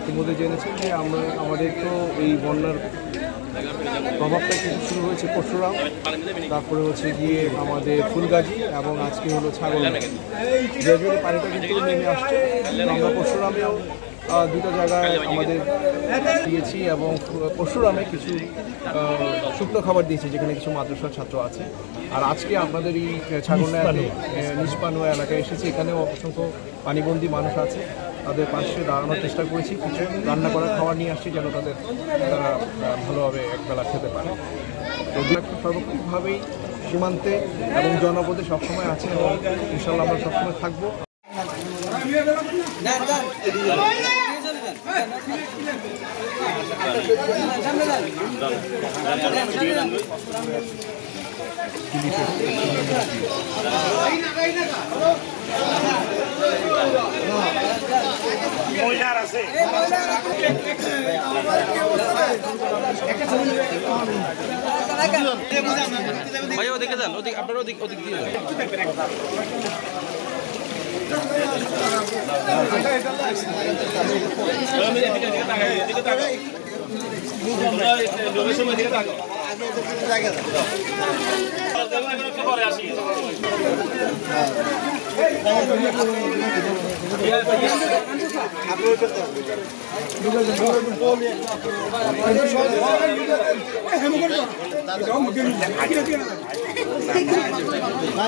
ইতিমধ্যে জেনেছেন যে আমাদের তো এই বন্যার প্রভাবটা কিন্তু শুরু হয়েছে পরশুরাম, তারপরে হচ্ছে গিয়ে আমাদের ফুলগাজী এবং আজকে হলো ছাগলনাইয়া। গ্রাজুয়ালি পানিটা কিন্তু নেমে আসছে। আমরা পরশুরামেও দুটো জায়গায় আমাদের দিয়েছি এবং পরশুরামে কিছু শুকনো খাবার দিয়েছি যেখানে কিছু মাদ্রাসার ছাত্র আছে। আর আজকে আপনাদের এই ছাগলনাইয়াতে নিষ্পানুয়া এলাকায় এসেছি, এখানেও অসংখ্য পানিবন্দী মানুষ আছে। তাদের পাশে দাঁড়ানোর চেষ্টা করেছি, কিছু রান্না করার খাবার নিয়ে আসছি যেন তারা ভালোভাবে একবেলা খেতে পারে। তো সর্বক্ষণিকভাবেই সীমান্তে এবং জনপদে সবসময় আছে এবং ইনশাল্লাহ আমরা সবসময় থাকবো। ভাই ওদিকে যান, আপনারা ওদিক দিয়ে যান।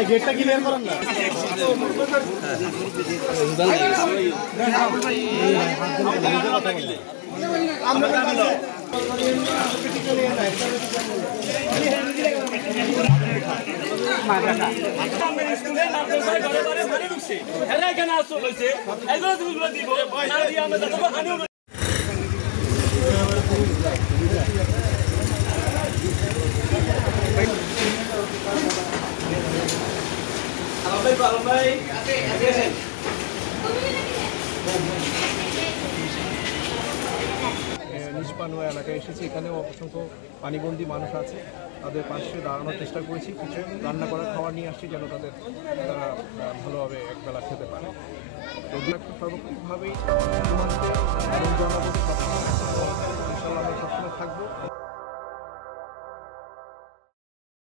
গেটটা ক্লিয়ার করেন না। নিষ্পানুয়া এলাকায় এসেছি, এখানেও অসংখ্য পানিবন্দী মানুষ আছে। তাদের পাশে দাঁড়ানোর চেষ্টা করেছি, কিছু রান্না করার খাবার নিয়ে আসছি যেন তারা ভালোভাবে একবেলা খেতে পারে। তো সর্বক্ষণিকভাবেই সীমান্তে এবং জনপদে সবসময় ইনশাল্লাহ আমরা সবসময় থাকবো।